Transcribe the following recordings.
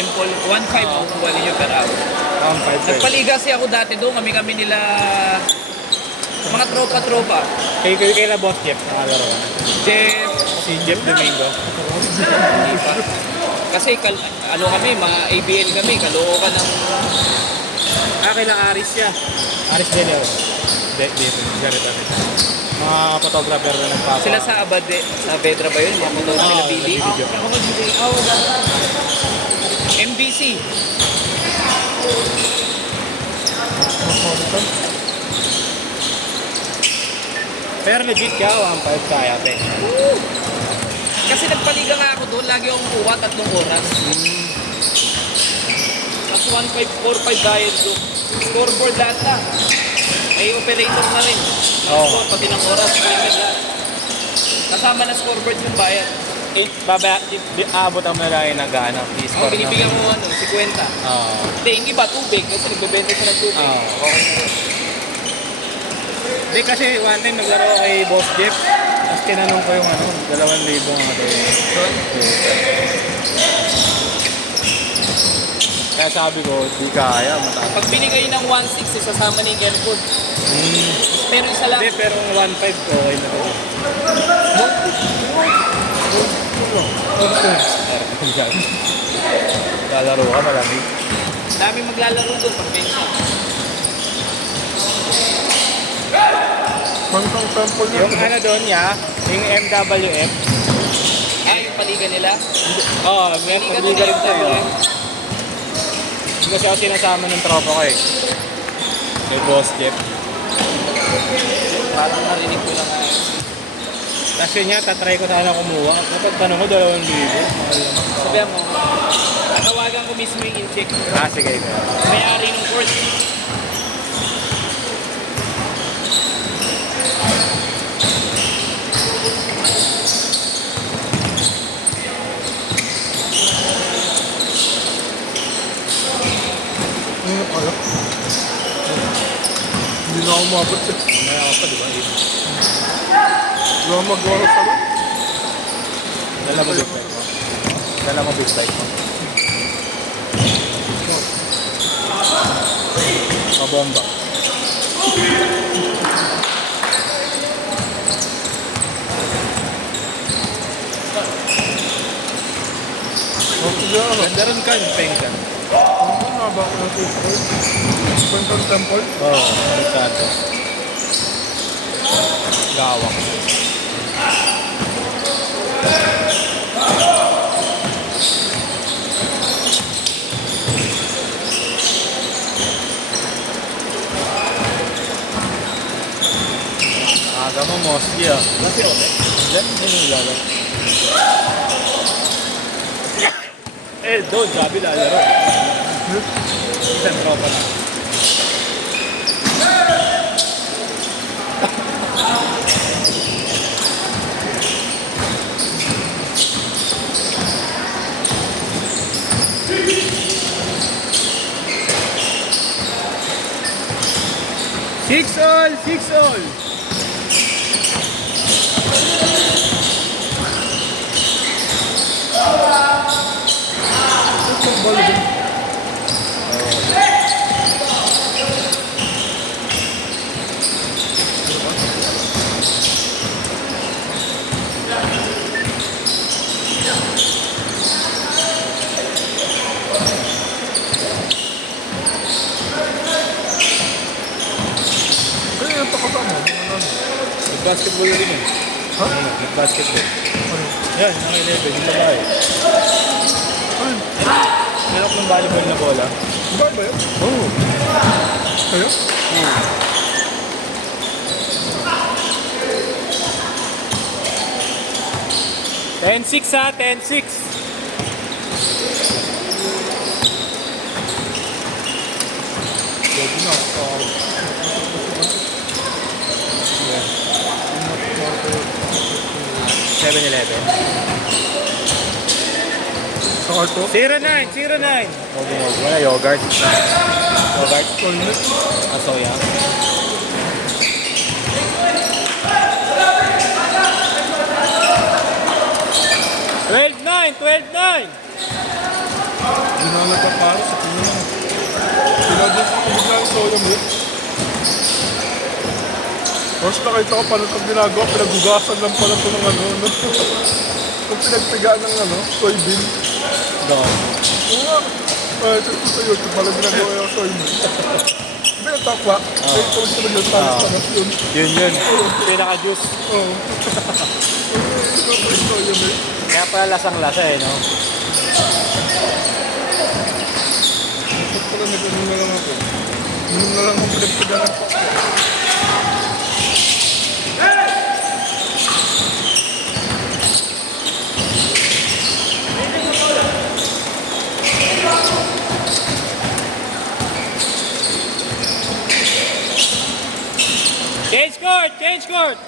Temple, 1.5 ang kuha ninyo per hour. 1.5. Nagpaliga kasi ako dati doon, kami nila, mga tropa-tropa. Kay na Boss Jeff, nakalaro ka. Jeff, Si Jeff Domingo. hindi pa. Kasi ano kami, mga ABL kami, kalookan ng... Kailang Aris siya. Aris din yun. Dito, ganito. Mga photographer na nagpapa. Sila sa Abade, sa Bedra ba yun? Mga motor sila Billy. MBC. Pero legit ka, 1.5 kaya, te. Kasi nagpaliga nga ako doon, lagi akong kuha 3 oras. Tapos 1.545 diet doon. Scoreboard lahat na. May operator na rin. Oo. Pati ng oras, timer lahat. Kasama na scoreboard yung bayad. Abot ang malaki na gana. Oh, binibigyan mo 50. Hindi, yung iba tubig kasi nagbebenta siya ng tubig. Okay na. Hindi kasi one time naglaro ako kay Boss Jeff. Tapos tinanong ko yung 2,000 nga tayo. Kaya sabi ko, di kaya, mataas. Pag binigay ng 1.6, sasama ni Airpod. Pero isa lang. Hindi, pero 1.5 okay na to. Lalaro ka, malamig. Dami maglalaro doon pag bencha. Mangkang temple niya. Yung doon niya, yung MWF. Yung paliga nila. May paliga rin to yun. Hindi kasi ako sinasama ng tropa ko eh. May Boss Jeff. Parang narinig ko lang Kasi niya, tatry ko sana kumuha. Kapag tanong ko, 2,000. sabihan mo, tawagan ko mismo yung in-check. Sige. May-ari ng course. Hindi na ako mabot eh. May ako pa, di ba? Hindi ako magawa sa ba? Dala mo big bike mo. Dala mo big bike mo. Mabomba. Ganda rin ka, yung pengka. Ang haba ko ng temple. Mangkang temple. Oo, Ricardo. Gawak. Aga mo, Moski ah. Kasi okay. Hindi yung lalaro. Doon, sabi lalaro. Isang tropa na. Six all! Ano ito kasama? Nag-basketball na rin eh. Ha? Nag-basketball. Ano? Yan, naka-11, yung babae. Ano? Meron ng volleyball na bola. Ba ba yun? Oo. Kayo? 10-6 ha, 10-6. Pwede na. 7-11. Sa karto? 09. Wala, yogurt. Yogurt. Toilet? Soya. Twelve nine. Hindi na nagpaparo sa kanya. Pinabos ko bigla ang soya milk. Tapos nakita ko paano itong ginagawa, pinagugasan lang pala ito ng ano. Kung pinagpigaan ng ano, soybean. Doon. Oo nga. Ito sa YouTube, pala ginagawa yung soy milk. Hindi yung takwa. May post naman yun, panas yun. Yun. Pinaka-juice. Oo. Ito yung soya milk. Kaya pala lasang-lasa eh, no? Dapat pala nag-ano na lang ako. Minum na lang ang pinagpigaan ng takwa. Change court!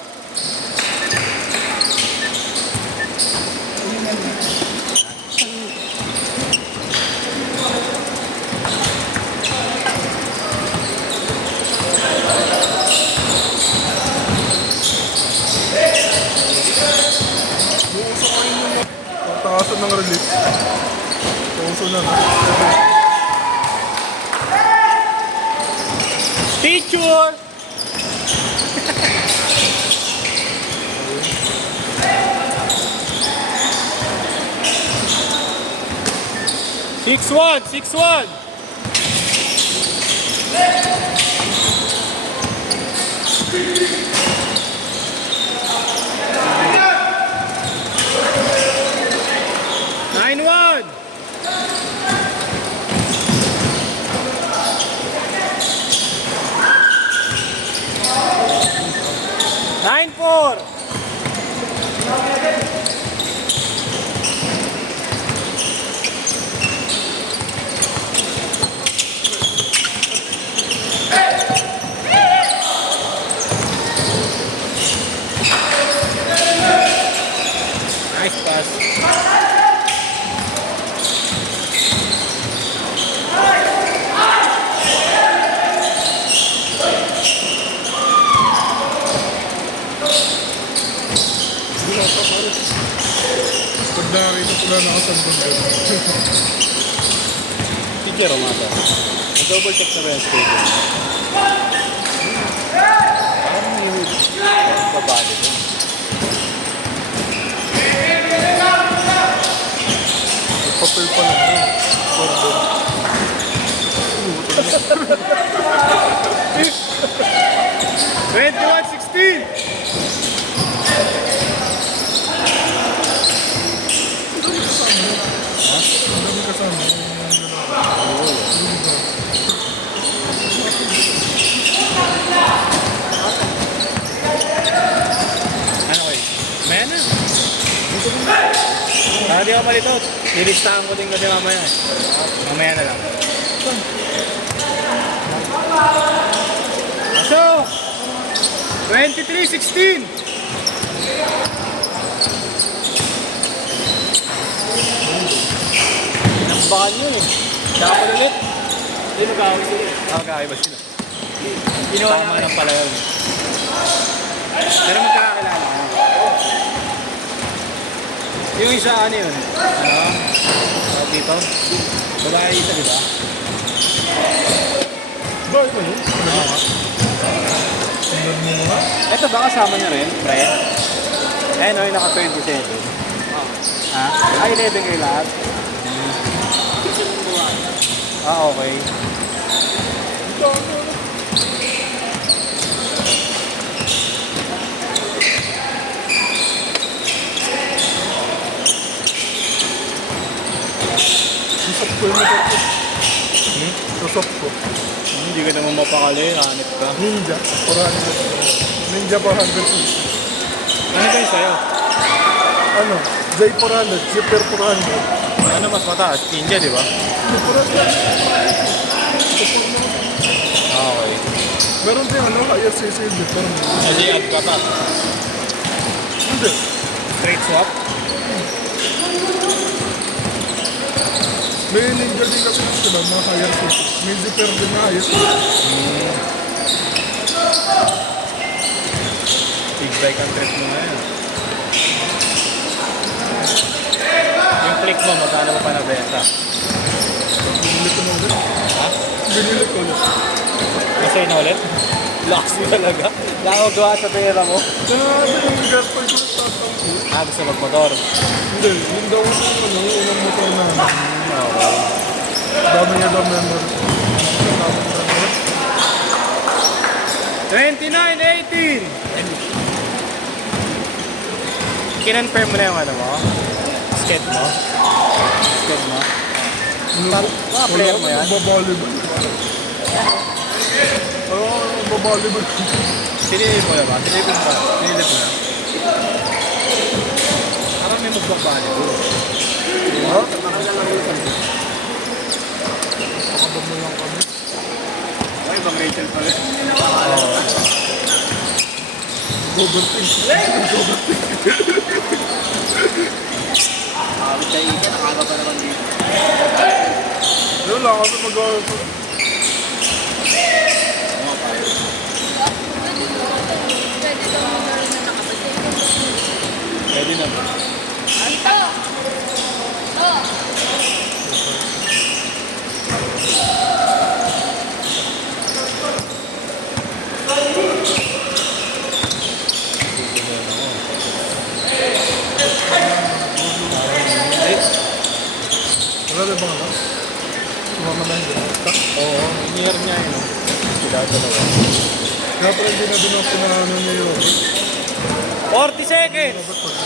Taasan ng relief. Pauso na. Picture! Six one. 9-1. 9-4. 'Wala nakasandong doon. Teacher o mata? Double check na ba yung schedule? Parang may babali doon. Papel pa lang doon. Cordon. 21-16! Marami kasama. Ano kayo? Maya na. Para di ako malito. Nilistahan ko din kasi mamaya. Mamaya na lang. So, 23-16. Pinambakan yun eh. Dapat ulit. Hindi magkakawin sila. Magkakaiba sila. Ginawa naman lang pala yun. Pero magkakakilala ka. Yung isa ano yun? Ano? Tawag dito? Babae isa, di ba? Bakit ba yun? Oo. Sunod mo nga? Ito ba kasama niya rin, pre? Ayun o, yung naka 27. Ha? Ah, 11 kayo lahat? Ah, okay. Ito, ano? Susok ko yung motor ko. Susok ko. Hindi ka naman mapakali, hanip ka. Ninja. 400. Ninja 400. Ano ba yung sa'yo? Ano? J400. Zipper 400. Ano mas mataas? Ninja, di ba? Ah, okay. Meron din ano, higher CC Zipper. Kasi add ka pa. Hindi. Straight swap? May Ninja din kasi sila, mga higher CC. May Zipper din na higher CC. Big bike ang trip mo na yan. Yung click mo, magkano mo pa nabenta? Binili ko na ulit. Ha? Binili ko ulit. Masaya na ulit? Lakas mo talaga. Nakagawa sa pera mo. Sabi yung girlfriend ko nagtatangko. Gusto magmotor. Hindi, yung daw sa ano, yung unang motor namin. Dami niya daw memory. Dami niya memory. 29-18! Kinonfirm mo na yung ano mo? Sked mo? Sked mo? Mga player mo yan? Babalibad. Oo, babalibad. Pinilip mo na ba? Pinilip mo na? Pinilip mo na? Parang may magbabali bro. Ha? Nakabag mo lang kami. Ay, bang Rachel pala? Overthink. Awit tayo ito, nakaka pa naman dito. Yun lang kasi mag-awal ko. Pwede na. Dito! Oh! Wala rin ba nga? Sumama na hindi. Oo, inihar niya yun. Sila dalawa. Kaya pala hindi na din ako na ano niya yun. 40 seconds! Dapat pag